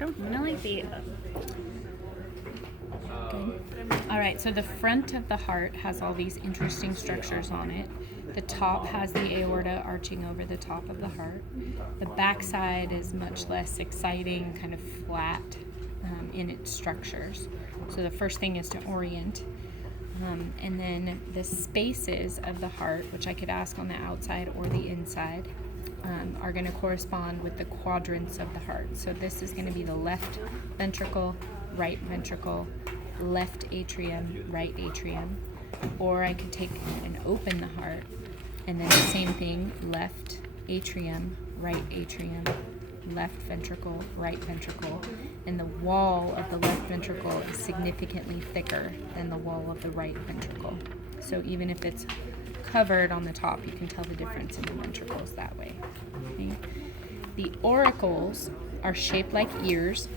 I like the... Good. All right, so the front of the heart has all these interesting structures on it. The top has the aorta arching over the top of the heart. The back side is much less exciting, kind of flat in its structures. So the first thing is to orient. And then the spaces of the heart, which I could ask on the outside or the inside, are going to correspond with the quadrants of the heart. So this is going to be the left ventricle, right ventricle, left atrium, right atrium. Or I could take and open the heart, and then the same thing, left atrium, right atrium, left ventricle, right ventricle, and the wall of the left ventricle is significantly thicker than the wall of the right ventricle. So even if it's covered on the top, you can tell the difference in the ventricles that way. Okay? The auricles are shaped like ears,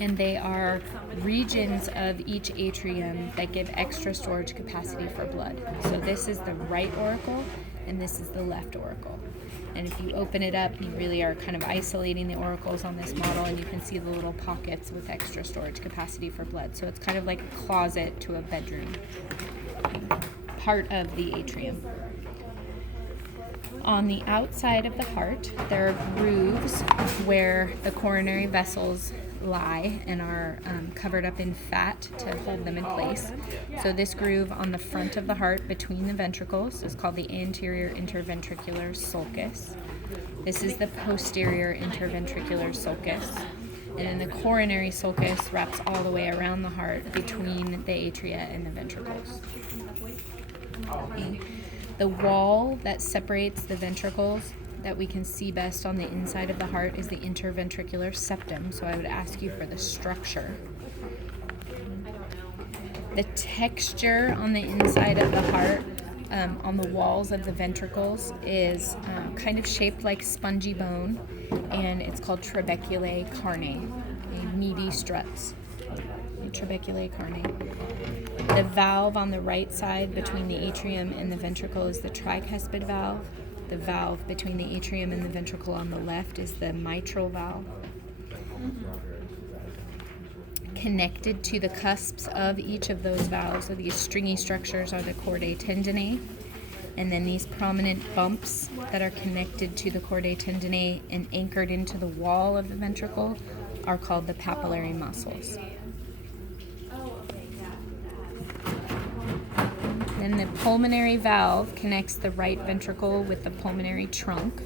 and they are regions of each atrium that give extra storage capacity for blood. So this is the right auricle, and this is the left auricle. And if you open it up, you really are kind of isolating the auricles on this model, and you can see the little pockets with extra storage capacity for blood. So it's kind of like a closet to a bedroom, part of the atrium. On the outside of the heart, there are grooves where the coronary vessels lie and are covered up in fat to hold them in place. So this groove on the front of the heart between the ventricles is called the anterior interventricular sulcus. This is the posterior interventricular sulcus. And then the coronary sulcus wraps all the way around the heart between the atria and the ventricles. Okay. The wall that separates the ventricles that we can see best on the inside of the heart is the interventricular septum. So I would ask you for the structure. The texture on the inside of the heart, on the walls of the ventricles, is kind of shaped like spongy bone, and it's called trabeculae carnae, meaty struts. Trabeculae carnae. The valve on the right side between the atrium and the ventricle is the tricuspid valve. The valve between the atrium and the ventricle on the left is the mitral valve. Connected to the cusps of each of those valves, so these stringy structures, are the chordae tendineae. And then these prominent bumps that are connected to the chordae tendineae and anchored into the wall of the ventricle are called the papillary muscles. Then the pulmonary valve connects the right ventricle with the pulmonary trunk,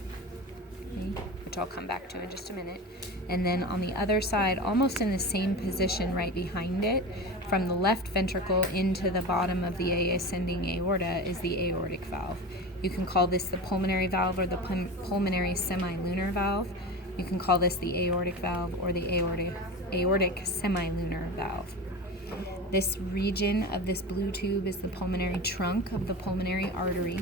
okay, which I'll come back to in just a minute. And then on the other side, almost in the same position right behind it, from the left ventricle into the bottom of the ascending aorta is the aortic valve. You can call this the pulmonary valve or the pulmonary semilunar valve. You can call this the aortic valve or the aortic semilunar valve. This region of this blue tube is the pulmonary trunk of the pulmonary artery.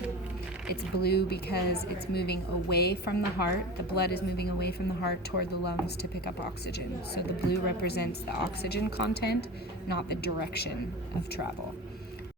It's blue because it's moving away from the heart. The blood is moving away from the heart toward the lungs to pick up oxygen. So the blue represents the oxygen content, not the direction of travel.